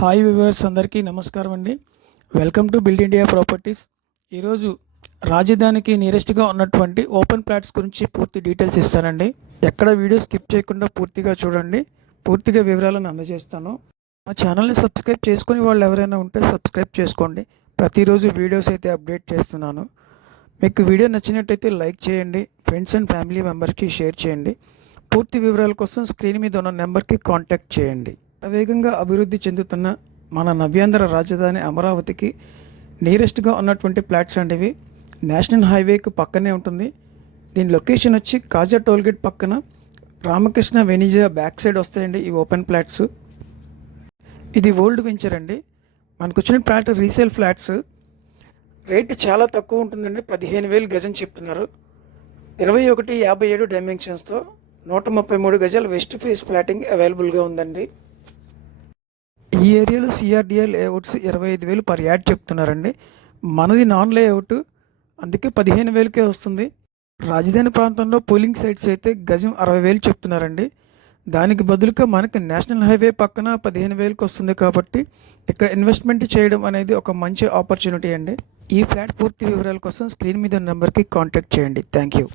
Hi viewers అందరికీ నమస్కారం అండి. Welcome to build India properties. ఈరోజు రాజధానికి నియరెస్ట్గా ఉన్నటువంటి ఓపెన్ ప్లాట్స్ గురించి పూర్తి డీటెయిల్స్ ఇస్తానండి. ఎక్కడ వీడియో స్కిప్ చేయకుండా పూర్తిగా చూడండి. పూర్తిగా వివరాలను అందజేస్తాను. మా ఛానల్ని సబ్స్క్రైబ్ చేసుకుని వాళ్ళు ఎవరైనా ఉంటే సబ్స్క్రైబ్ చేసుకోండి. ప్రతిరోజు వీడియోస్ అయితే అప్డేట్ చేస్తున్నాను. మీకు వీడియో నచ్చినట్టయితే లైక్ చేయండి. ఫ్రెండ్స్ అండ్ ఫ్యామిలీ మెంబర్స్కి షేర్ చేయండి. పూర్తి వివరాల కోసం స్క్రీన్ మీద ఉన్న నెంబర్కి కాంటాక్ట్ చేయండి. వేగంగా అభివృద్ధి చెందుతున్న మన నవ్యాంధ్ర రాజధాని అమరావతికి నియరెస్ట్గా ఉన్నటువంటి ప్లాట్స్ అండి. నేషనల్ హైవేకు పక్కనే ఉంటుంది. దీని లొకేషన్ వచ్చి కాజా టోల్గేట్ పక్కన రామకృష్ణ వెనిజా బ్యాక్ సైడ్ వస్తాయండి ఈ ఓపెన్ ప్లాట్స్. ఇది ఓల్డ్ వెంచర్ అండి. మనకు వచ్చిన ఫ్లాట్ రీసేల్ ఫ్లాట్స్. రేట్ చాలా తక్కువ ఉంటుందండి. 15,000 గజం చెప్తున్నారు. 2157 డైమెన్షన్స్తో 133 గజాల వెస్ట్ ఫేస్ ఫ్లాటింగ్ అవైలబుల్గా ఉందండి. ఈ ఏరియాలో సిఆర్డిఏ లేఅవుట్స్ 25,000 పర్ యాడ్ చెప్తున్నారండి. మనది నాన్ లేఅవుట్, అందుకే 15,000కే వస్తుంది. రాజధాని ప్రాంతంలో పోలింగ్ సైట్స్ అయితే గజం 60,000 చెప్తున్నారండి. దానికి బదులుగా మనకి నేషనల్ హైవే పక్కన 15,000కి వస్తుంది. కాబట్టి ఇక్కడ ఇన్వెస్ట్మెంట్ చేయడం అనేది ఒక మంచి ఆపర్చునిటీ అండి. ఈ ఫ్లాట్ పూర్తి వివరాల కోసం స్క్రీన్ మీద నెంబర్కి కాంటాక్ట్ చేయండి. Thank you.